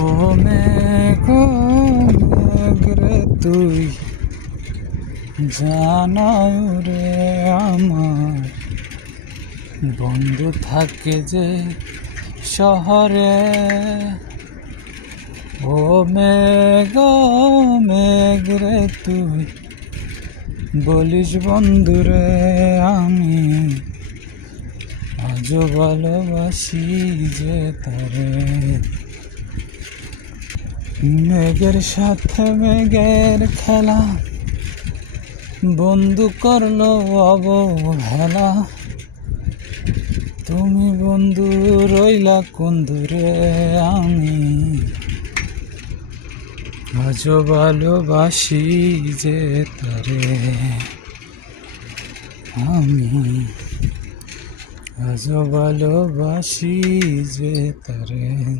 ও মেঘ মেঘ রে তুই জানাও রে আমার বন্ধু থাকে যে শহরে। ও মেঘ মেঘ রে তুই বলিস বন্ধুরে আমি আজও ভালোবাসি যে তারে। মেঘের সাথে মেঘের খেলা বন্ধু করলো অবহেলা। তুমি বন্ধু রইলা কোন দূরে আমি আজও ভালোবাসি যে তারে। আমি আজও ভালোবাসি যে তারে।